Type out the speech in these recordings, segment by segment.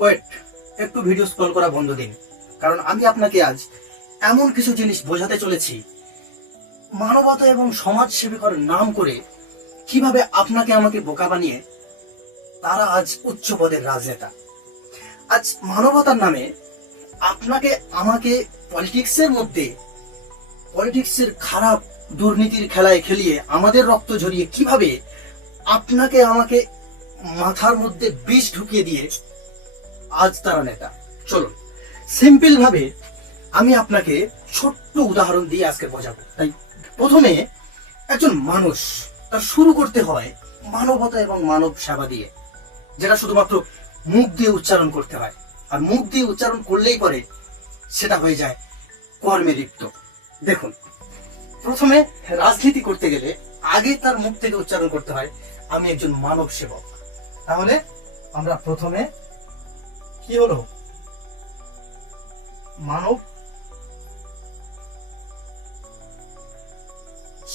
Wait, একটু video scroll করা বন্ধ দিন, কারণ আমি আপনাকে আজ এমন কিছু জিনিস বোঝাতে চলেছি মানবতা এবং সমাজ সেবিকার নাম করে কিভাবে আপনাকে আমাকে বোকা বানিয়ে তারা আজ উচ্চ পদের রাজনেতা। আজ মানবতার নামে আপনাকে আমাকে পলিটিক্সের খারাপ দুর্নীতির খেলায় খেলিয়ে আমাদের রক্ত ঝরিয়ে কিভাবে আপনাকে আমাকে মাথার মধ্যে বিষ ঢুকিয়ে দিয়ে আজ তারা নেতা। চলুন সিম্পল ভাবে আমি আপনাকে ছোট্ট উদাহরণ দিয়ে আজকে বোঝাবো। তাই প্রথমে একজন মানুষ তার শুরু করতে হয় মানবতা এবং মানব সেবা দিয়ে, যেটা শুধুমাত্র মুখ দিয়ে উচ্চারণ করতে হয়। আর মুখ দিয়ে উচ্চারণ করলেই পরে সেটা হয়ে যায় কর্মে লিপ্ত। দেখুন, প্রথমে রাজনীতি করতে গেলে আগে তার মুখ থেকে উচ্চারণ করতে হয় আমি একজন মানব সেবক। তাহলে আমরা প্রথমে কি হলো, মানব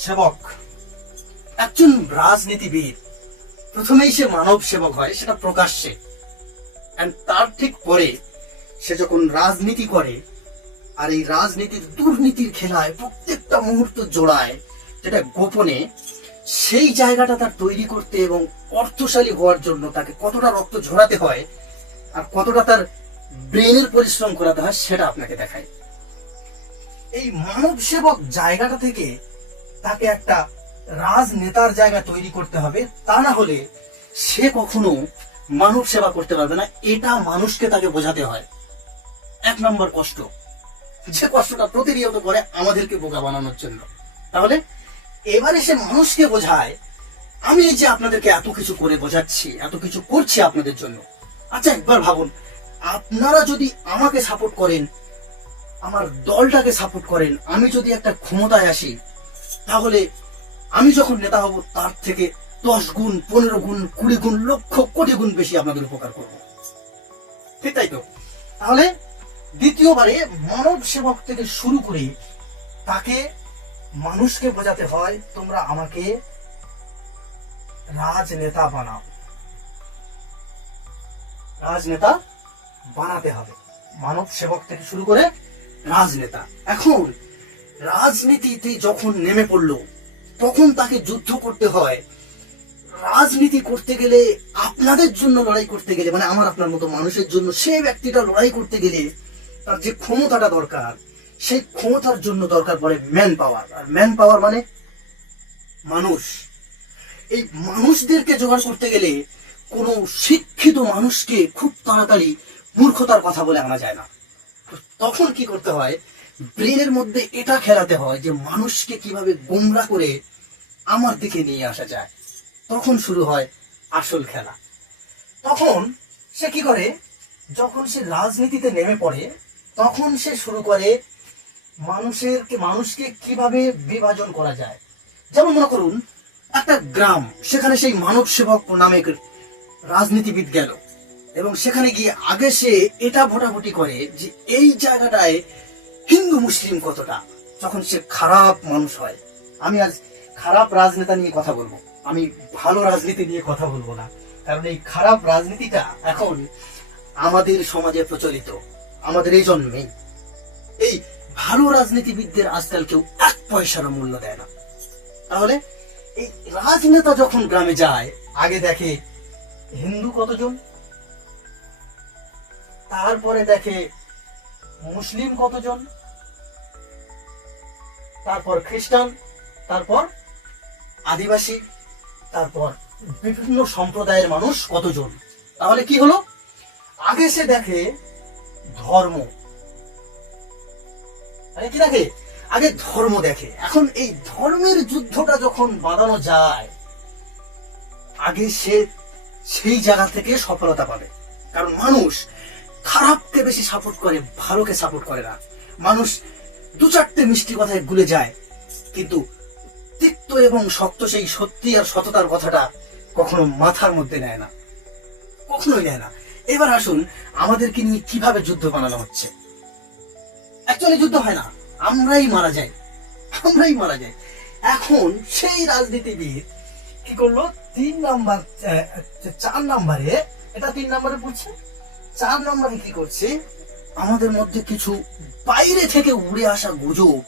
সেবক। একজন রাজনীতিবিদ প্রথমেই সে মানব সেবক হয়, সেটা প্রকাশ্যে। এন্ড তার ঠিক পরে সে যখন রাজনীতি করে, আর এই রাজনীতির দুর্নীতির খেলায় প্রত্যেকটা মুহূর্ত জোড়ায় যেটা গোপনে, সেই জায়গাটা তার তৈরি করতে এবং অর্থশালী হওয়ার জন্য তাকে কতটা রক্ত ঝরাতে হয় আর কতটা তার ব্রেনের পরিশ্রম করাতে হয় সেটা আপনাকে দেখায়। এই মানব সেবক জায়গাটা থেকে তাকে একটা রাজনেতার জায়গা তৈরি করতে হবে, তা না হলে সে কখনো মানব সেবা করতে পারবে না। এটা মানুষকে তাকে বোঝাতে হয়। এক নম্বর কষ্ট, যে কষ্টটা প্রতিনিয়ত করে আমাদেরকে বোকা বানানোর জন্য। তাহলে এবারে সে মানুষকে বোঝায়, আমি এই যে আপনাদেরকে এত কিছু করে বোঝাচ্ছি, এত কিছু করছি আপনাদের জন্য। আচ্ছা একবার ভাবুন, আপনারা যদি আমাকে সাপোর্ট করেন, আমার দলটাকে সাপোর্ট করেন, আমি যদি একটা ক্ষমতায় আসি, তাহলে আমি যখন নেতা হব তার থেকে 10 গুণ, 15 গুণ, 20 গুণ, লক্ষ কোটি গুণ বেশি আপনাদের উপকার করব। ঠিক তাই তো? তাহলে দ্বিতীয়বারে মানব সেবক থেকে শুরু করে তাকে মানুষকে বোঝাতে হয় তোমরা আমাকে রাজনেতা বানাও, রাজনেতা বানাতে হবে। মানব সেবক থেকে শুরু করে রাজনেতা। এখন রাজনীতিতে যখন নেমে পড়লো, তখন তাকে যুদ্ধ করতে হয়। রাজনীতি করতে গেলে, আপনাদের জন্য লড়াই করতে গেলে, মানে আমার আপনার মতো মানুষের জন্য, সেই ব্যক্তিটা লড়াই করতে গেলে তার যে ক্ষমতাটা দরকার, সেই ক্ষমতার জন্য দরকার পড়ে ম্যান পাওয়ার। আর ম্যান পাওয়ার মানে মানুষ। এই মানুষদেরকে জোগাড় করতে গেলে কোনো শিক্ষিত মানুষকে খুব তাড়াতাড়ি মূর্খতার কথা বলে আনা যায় না। তখন কি করতে হয়, ব্রেনের মধ্যে এটা খেলাতে হয় যে মানুষকে কিভাবে গোমরা করে আমার দিকে নিয়ে আসা যায়। তখন শুরু হয় আসল খেলা। তখন সে কি করে, যখন সে রাজনীতিতে নেমে পড়ে, তখন সে শুরু করে মানুষকে কিভাবে বিভাজন করা যায়। যেমন মনে করুন একটা গ্রাম, সেখানে সেই মানব সেবক নামে রাজনীতিবিদ গেল এবং সেখানে গিয়ে আগে সে এটা ভোটাভুটি করে যে এই জায়গাটায় হিন্দু মুসলিম কতটা। যখন সে খারাপ মানুষ হয়, আমি আজ খারাপ রাজনেতা নিয়ে কথা বলবো, আমি ভালো রাজনীতি নিয়ে কথা বলবো না, কারণ এই খারাপ রাজনীতিটা এখন আমাদের সমাজে প্রচলিত, আমাদের এই জন্মে। এই ভালো রাজনীতিবিদদের আজকাল কেউ 1 পয়সারও মূল্য দেয় না। তাহলে এই রাজনেতা যখন গ্রামে যায়, আগে দেখে হিন্দু কতজন, তারপরে দেখে মুসলিম কতজন, তারপর খ্রিস্টান, তারপর আদিবাসী, তারপর বিভিন্ন সম্প্রদায়ের মানুষ কতজন। তাহলে কি হলো, আগে সে দেখে ধর্ম, কি দেখে, আগে ধর্ম দেখে। এখন এই ধর্মের যুদ্ধটা যখন বাঁধানো যায়, আগে সে সেই জায়গা থেকে সফলতা পাবে। কারণ মানুষ খারাপকে বেশি সাপোর্ট করে, ভালোকে সাপোর্ট করে না। মানুষ 2-4টে মিষ্টি কথায় গুলে যায়, কিন্তু তিক্ত এবং শক্ত সেই সত্যি আর সততার কথাটা কখনো মাথার মধ্যে নেয় না, কখনোই নেয় না। এবার আসুন আমাদেরকে নিয়ে কিভাবে যুদ্ধ বানানো হচ্ছে। অ্যাকচুয়ালি যুদ্ধ হয় না, আমরাই মারা যাই। এখন সেই রাজনীতিবিদ কি করলো, 4 নম্বরে, এটা 3 নম্বরে পড়ছে, 4 নম্বরে কি করছে, আমাদের মধ্যে কিছু বাইরে থেকে উড়ে আসা গুজব,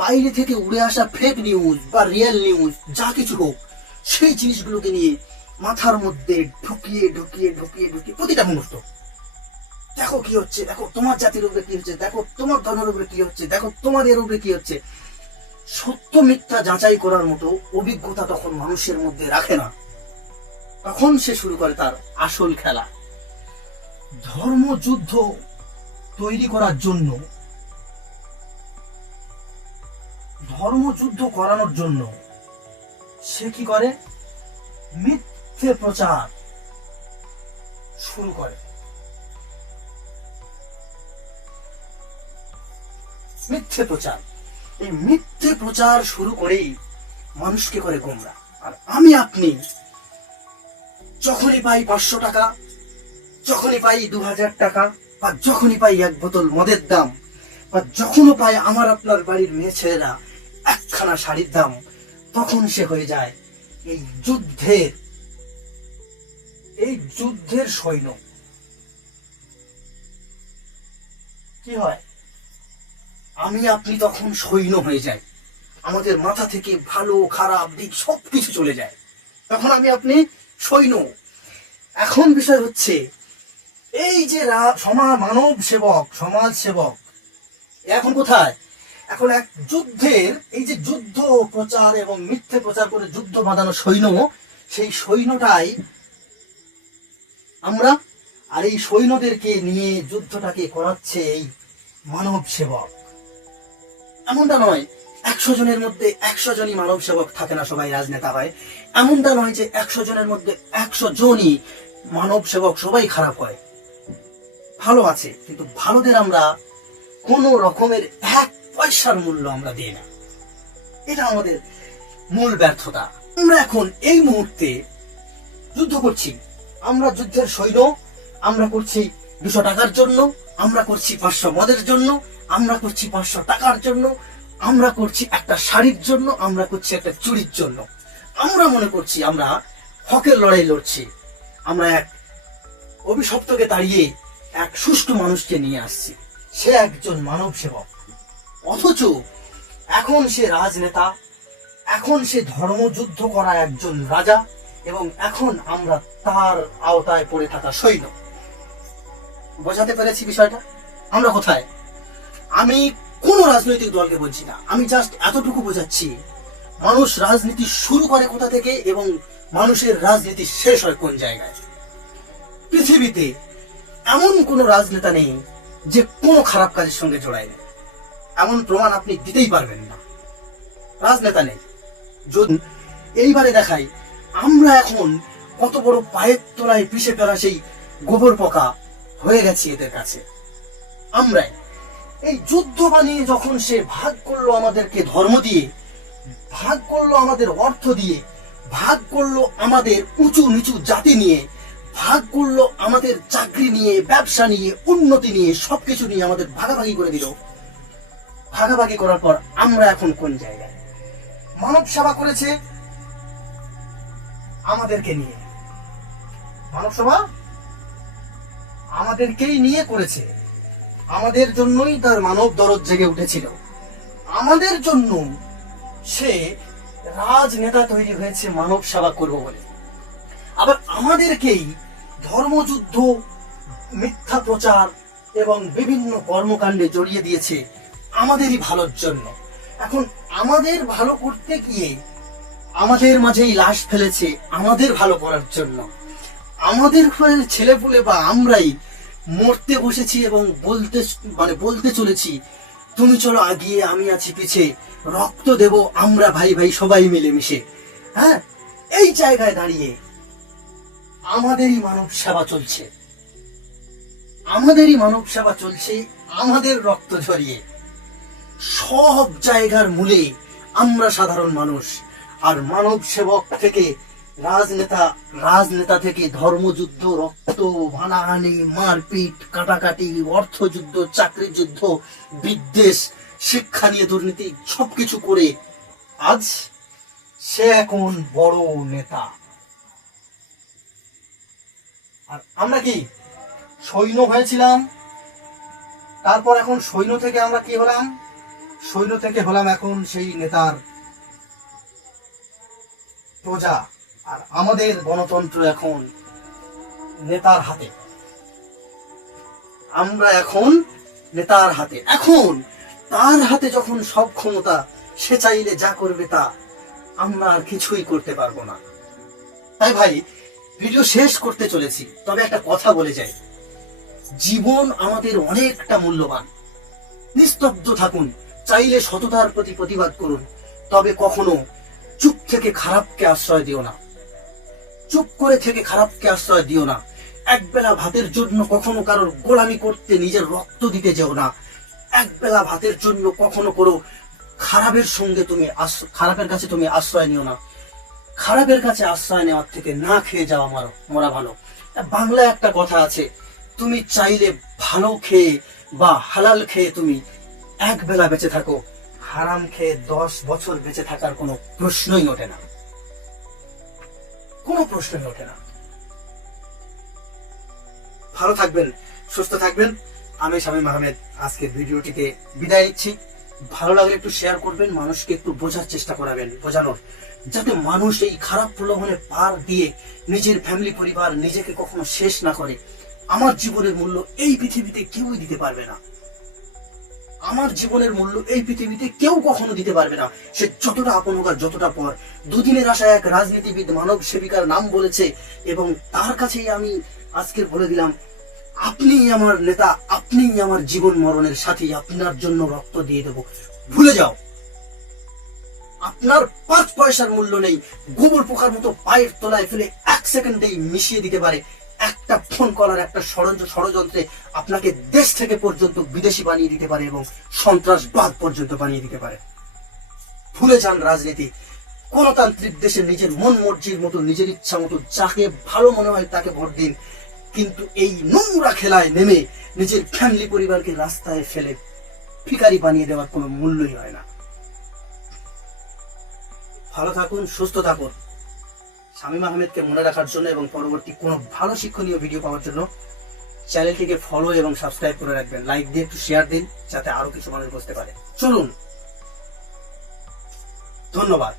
বাইরে থেকে উড়ে আসা ফেক নিউজ বা রিয়েল নিউজ যা কিছু হোক, সেই জিনিসগুলোকে নিয়ে মাথার মধ্যে ঢুকিয়ে ঢুকিয়ে ঢুকিয়ে ঢুকিয়ে প্রতিটা মুহূর্ত, দেখো কি হচ্ছে, দেখো তোমার জাতির উপরে কি হচ্ছে, দেখো তোমার ধর্মের উপরে কি হচ্ছে, দেখো তোমাদের উপরে কি হচ্ছে। সত্য মিথ্যা যাচাই করার মতো অভিজ্ঞতা তখন মানুষের মধ্যে রাখে না। তখন সে শুরু করে তার আসল খেলা। ধর্মযুদ্ধ তৈরি করার জন্য, ধর্মযুদ্ধ করানোর জন্য সে কি করে, মিথ্যে প্রচার শুরু করে। মিথ্যে প্রচার, এই মিথ্যে প্রচার শুরু করেই মানুষকে করে গোমরা। আর আমি আপনি যখনই পাই 500 টাকা, যখনই পাই 2000 টাকা, বা যখনই পাই 1 বোতল মদের দাম, বা যখনও পাই আমার আপনার বাড়ির মেয়ে ছেলেরা একখানা শাড়ির দাম, তখন সে হয়ে যায় এই যুদ্ধের সৈন্য। কি হয়, আমি আপনি তখন সৈন্য হয়ে যাই। আমাদের মাথা থেকে ভালো খারাপ দিক সবকিছু চলে যায়, তখন আমি আপনি সৈন্য। এখন বিষয় হচ্ছে, এই যে মানব সেবক, সমাজ সেবক এখন কোথায়? এখন এক যুদ্ধের, এই যে যুদ্ধ প্রচার এবং মিথ্যে প্রচার করে যুদ্ধ বাঁধানো সৈন্য, সেই সৈন্যটাই আমরা। আর এই সৈন্যদেরকে নিয়ে যুদ্ধটাকে করাচ্ছে এই মানব সেবক। এমনটা নয় 100 জনের মধ্যে 100 জনই মানব সেবক থাকে না, সবাই রাজনেতা হয়। এমনটা নয় যে 100 জনের মধ্যে 100 জনই মানব সেবক, সবাই খারাপ হয়। ভালো আছে, কিন্তু ভালোদের আমরা কোনো রকমের 1 পয়সার মূল্য আমরা দিই না। এটা আমাদের মূল ব্যর্থতা। আমরা এখন এই মুহূর্তে যুদ্ধ করছি, আমরা যুদ্ধের সৈন্য। আমরা করছি 200 টাকার জন্য, আমরা করছি 500 মদের জন্য, আমরা করছি 500 টাকার জন্য, আমরা করছি একটা শাড়ির জন্য, আমরা করছি একটা চুরির জন্য। আমরা মনে করছি আমরা হকের লড়াই লড়ছি, আমরা এক অভিশপ্তকে তাড়িয়ে এক সুষ্ঠু মানুষকে নিয়ে আসছি, সে একজন মানব সেবক। অথচ এখন সে রাজনেতা, এখন সে ধর্মযুদ্ধ করা একজন রাজা, এবং এখন আমরা তার আওতায় পড়ে থাকা সৈন্য। বোঝাতে পেরেছি বিষয়টা? আমরা কোথায়? আমি কোন রাজনৈতিক দলকে বলছি না, আমি জাস্ট এতটুকু বোঝাচ্ছি, মানুষ রাজনীতি শুরু করে কোথা থেকে এবং মানুষের রাজনীতি শেষ হয় কোন জায়গায়। পৃথিবীতে এমন কোন রাজনেতা নেই যে কোনো খারাপ কাজের সঙ্গে জড়ায় নেই, এমন প্রমাণ আপনি দিতেই পারবেন না। রাজনেতা নেই। যদি এইবারে দেখাই, আমরা এখন কত বড় পায়ের তলায় পিষে ফেলা সেই গোবর পোকা হয়ে গেছি এদের কাছে। আমরাই এই যুদ্ধ বানিয়ে যখন সে ভাগ করলো আমাদেরকে ধর্ম দিয়ে, ভাগ করলো আমাদের অর্থ দিয়ে, ভাগ করলো আমাদের উঁচু নিচু জাতি নিয়ে, ভাগ করলো আমাদের চাকরি নিয়ে, ব্যবসা নিয়ে, উন্নতি নিয়ে, সবকিছু নিয়ে আমাদের ভাগাভাগি করে দিল। ভাগাভাগি করার পর আমরা এখন কোন জায়গায়? মানব সেবা করেছে আমাদেরকে নিয়ে, মানব সেবা আমাদেরকেই নিয়ে করেছে, আমাদের জন্যই তার মানব দরদ জেগে উঠেছিল, আমাদের জন্য সে রাজনেতা তৈরি হয়েছে মানব সেবা করবো বলে। আবার আমাদেরকেই ধর্মযুদ্ধ, মিথ্যা প্রচার এবং বিভিন্ন কর্মকাণ্ডে জড়িয়ে দিয়েছে আমাদেরই ভালোর জন্য। এখন আমাদের ভালো করতে গিয়ে আমাদের মাঝেই লাশ ফেলেছে আমাদের ভালো করার জন্য। আমাদের ছেলেপুলে বা আমরাই মরতে বসেছি এবং বলতে চলেছি, তুমি চলো আগিয়ে, আমি আছি পিছে, রক্ত দেব আমরা ভাই ভাই সবাই মিলেমিশে। হ্যাঁ, এই জায়গায় দাঁড়িয়ে আমাদেরই মানব সেবা চলছে, আমাদেরই মানব সেবা চলছে, আমাদের রক্ত ঝরিয়ে। সব জায়গার মূলে আমরা সাধারণ মানুষ। আর মানব সেবক থেকে রাজনেতা, রাজনেতা থেকে ধর্মযুদ্ধ, রক্ত হানাহানি, মারপিট, কাটাকাটি, অর্থযুদ্ধ, চাকরির যুদ্ধ, বিদ্বেষ, শিক্ষা নিয়ে দুর্নীতি, সবকিছু করে আজ সে এখন বড় নেতা। আর আমরা কি সৈন্য হয়েছিলাম, তারপর এখন সৈন্য থেকে আমরা কি হলাম, সৈন্য থেকে হলাম এখন সেই নেতার প্রজা। আর আমাদের গণতন্ত্র এখন নেতার হাতে, আমরা এখন নেতার হাতে। এখন তার হাতে যখন সব ক্ষমতা, সে চাইলে যা করবে তা আমরা আর কিছুই করতে পারবো না। তাই ভাই ভিডিও শেষ করতে চলেছি, তবে একটা কথা বলে যাই, জীবন আমাদের অনেকটা মূল্যবান। নিস্তব্ধ থাকুন, চাইলে সততার প্রতি প্রতিবাদ করুন, তবে কখনো চুপ থেকে খারাপকে আশ্রয় দিও না। চুপ করে থেকে খারাপকে আশ্রয় দিও না। একবেলা ভাতের জন্য কখনো কারোর গোলামি করতে নিজের রক্ত দিতে যেও না। একবেলা ভাতের জন্য কখনো করো খারাপের সঙ্গে তুমি খারাপের কাছে তুমি আশ্রয় নিও না। খারাপের কাছে আশ্রয় নেওয়ার থেকে না খেয়ে যাওয়া মরা ভালো। বাংলায় একটা কথা আছে, তুমি চাইলে ভালো খেয়ে বা হালাল খেয়ে তুমি এক বেলা বেঁচে থাকো, হারাম খেয়ে 10 বছর বেঁচে থাকার কোনো প্রশ্নই ওঠে না, কোনো প্রশ্নই ওঠে না। ভালো থাকবেন, সুস্থ থাকবেন। আমি শামীম আহমেদ আজকের ভিডিওটিতে বিদায় নিচ্ছি। ভালো লাগলে একটু শেয়ার করবেন, মানুষকে একটু বোঝার চেষ্টা করাবেন, বোঝানোর, যাতে মানুষ এই খারাপ প্রলোভনে পার দিয়ে নিজের ফ্যামিলি পরিবার নিজেকে কখনো শেষ না করে। আমার জীবনের মূল্য এই পৃথিবীতে কেউই দিতে পারবে না। আমার জীবনের মূল্য এই পৃথিবীতে কেউ কখনো দিতে পারবে না, সে যতটা আপন হোক আর যতটা পর। দুদিনের আশায় এক রাজনীতিবিদ মানব সেবিকার নাম বলেছে, এবং তার কাছেই আমি আজকে বলে দিলাম, আপনিই আমার নেতা, আপনিই আমার জীবন মরণের সাথী, আপনার জন্য রক্ত দিয়ে দেব। ভুলে যাও, আপনার 5 পয়সার মূল্য নেই। গোবর পোকার মতো পায়ের তলায় ফেলে 1 সেকেন্ডেই মিশিয়ে দিতে পারে। একটা ফোন কলার একটা ষড়যন্ত্রে আপনাকে দেশ থেকে পর্যন্ত বিদেশি বানিয়ে দিতে পারে এবং সন্ত্রাসবাদ পর্যন্ত বানিয়ে দিতে পারে। ভুলে যান রাজনীতি। গণতান্ত্রিক দেশে নিজের মন মর্জির মতো, নিজের ইচ্ছা মতো যাকে ভালো মনে হয় তাকে ভোট দিন, কিন্তু এই নোংরা খেলায় নেমে নিজের ফ্যামিলি পরিবারকে রাস্তায় ফেলে ভিখারি বানিয়ে দেওয়ার কোনো মূল্যই হয় না। ভালো থাকুন, সুস্থ থাকুন। শামীম আহমেদকে মনে রাখার জন্য এবং পরবর্তী কোনো ভালো শিক্ষণীয় ভিডিও পাওয়ার জন্য চ্যানেলটিকে ফলো এবং সাবস্ক্রাইব করে রাখবেন। লাইক দিয়ে একটু শেয়ার দিন, যাতে আরো কিছু মানুষ বুঝতে পারে। চলুন, ধন্যবাদ।